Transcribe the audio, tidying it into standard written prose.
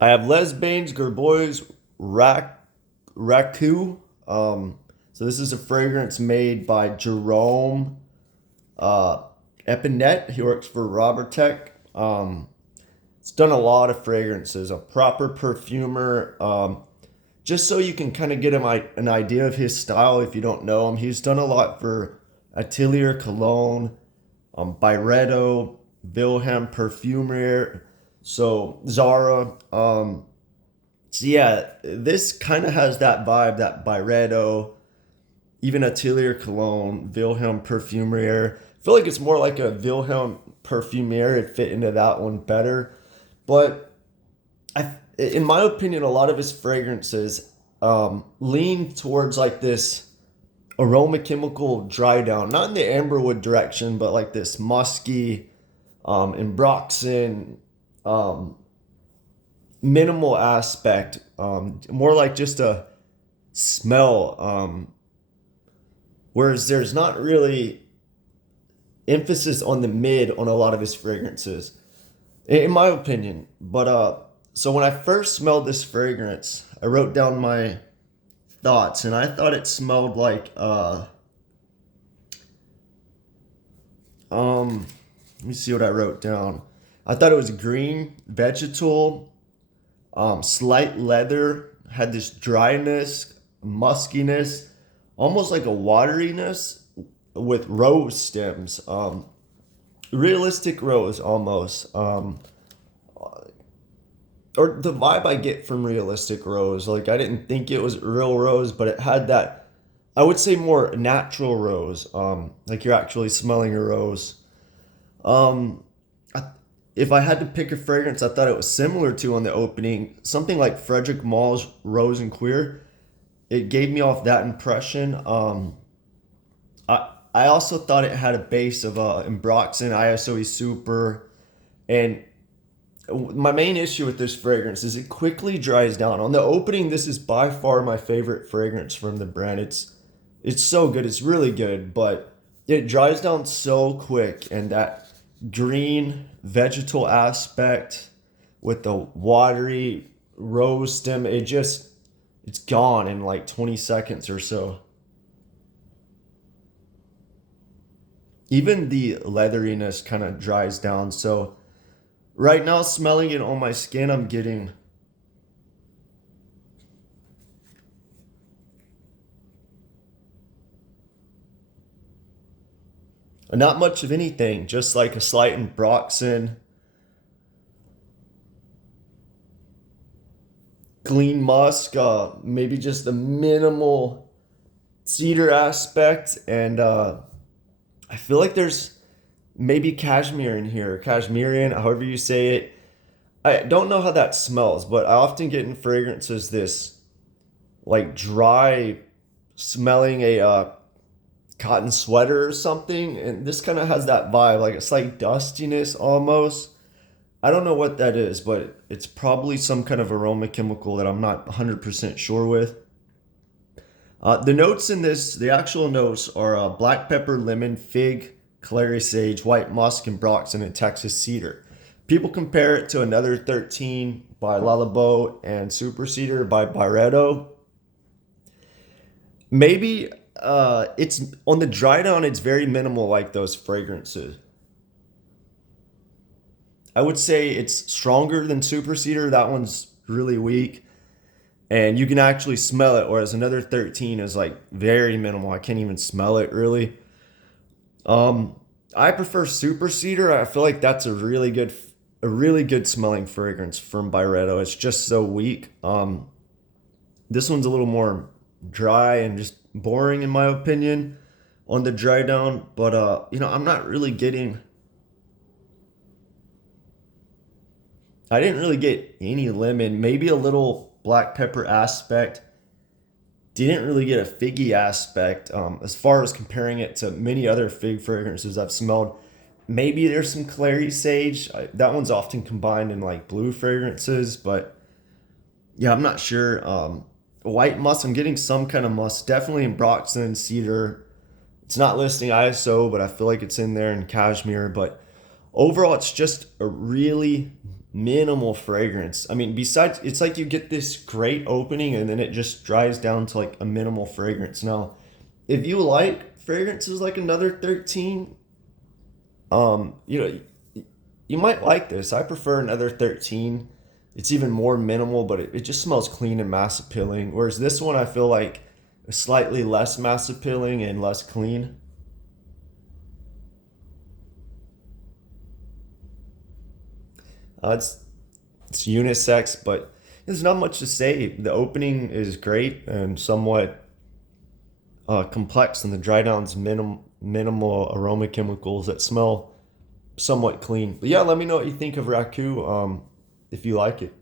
I have Les Bains, Guerbois, Raku. So this is a fragrance made by Jerome uh, Epinet. He works for Robert Tech. It's done a lot of fragrances, a proper perfumer. Just so you can kind of get an idea of his style if you don't know him. He's done a lot for Atelier Cologne, Byredo, Wilhelm Perfumier, so Zara. So yeah, this kind of has that vibe, that Byredo, even Atelier Cologne, Wilhelm Perfumier. I feel like it's more like a Wilhelm Perfumier. It fit into that one better. But in my opinion, a lot of his fragrances lean towards like this aroma chemical dry down, not in the amberwood direction, but like this musky, ambroxan, um, minimal aspect, more like just a smell. Whereas there's not really emphasis on the mid on a lot of his fragrances, in my opinion. But so when I first smelled this fragrance, I wrote down my thoughts, and I thought it smelled like let me see what I wrote down. I thought it was green, vegetal, slight leather, had this dryness, muskiness, almost like a wateriness with rose stems. Realistic rose almost. Or the vibe I get from realistic rose. Like I didn't think it was real rose, but it had that, I would say, more natural rose. Like you're actually smelling a rose. Um, I, if I had to pick a fragrance, I thought it was similar to on the opening, something like Frederick Mall's Rose and Queer. It gave me off that impression. I also thought it had a base of Ambroxan, ISOE Super, and my main issue with this fragrance is it quickly dries down. On the opening, this is by far my favorite fragrance from the brand. It's so good. It's really good, but it dries down so quick, and that green vegetal aspect with the watery rose stem, it's gone in like 20 seconds or so. Even the leatheriness kind of dries down. So right now, smelling it on my skin, I'm getting not much of anything, just like a slight Ambroxan, clean musk, maybe just a minimal cedar aspect, and I feel like there's maybe cashmere in here, cashmerian, however you say it. I don't know how that smells, but I often get in fragrances this like dry smelling a cotton sweater or something, and this kind of has that vibe, like it's like dustiness almost. I don't know what that is, but it's probably some kind of aroma chemical that I'm not 100% sure with. The notes in this, the actual notes are black pepper, lemon, fig, clary sage, white musk, and Broxton and Texas cedar. People compare it to Another 13 by Lalabo and Super Cedar by Byredo. Maybe it's on the dry down, it's very minimal like those fragrances. I would say it's stronger than Super Cedar. That one's really weak. And you can actually smell it, whereas Another 13 is like very minimal. I can't even smell it really. Um, I prefer Super Cedar. I feel like that's a really good smelling fragrance from Byredo. It's just so weak. This one's a little more dry and just boring in my opinion on the dry down. But I'm not really getting. I didn't really get any lemon. Maybe a little black pepper aspect. Didn't really get a figgy aspect as far as comparing it to many other fig fragrances I've smelled. Maybe there's some clary sage. That one's often combined in like blue fragrances, but yeah, I'm not sure. White musk, I'm getting some kind of musk. Definitely in Broxton, cedar. It's not listing ISO, but I feel like it's in there in cashmere. But overall, it's just a really minimal fragrance. I mean, besides, it's like you get this great opening and then it just dries down to like a minimal fragrance. Now, if you like fragrances like Another 13, you know, you might like this. I prefer Another 13. It's even more minimal, but it just smells clean and mass appealing. Whereas this one, I feel like is slightly less mass appealing and less clean. It's unisex, but there's not much to say. The opening is great and somewhat complex, and the dry down's minimal aroma chemicals that smell somewhat clean. But yeah, let me know what you think of Raku if you like it.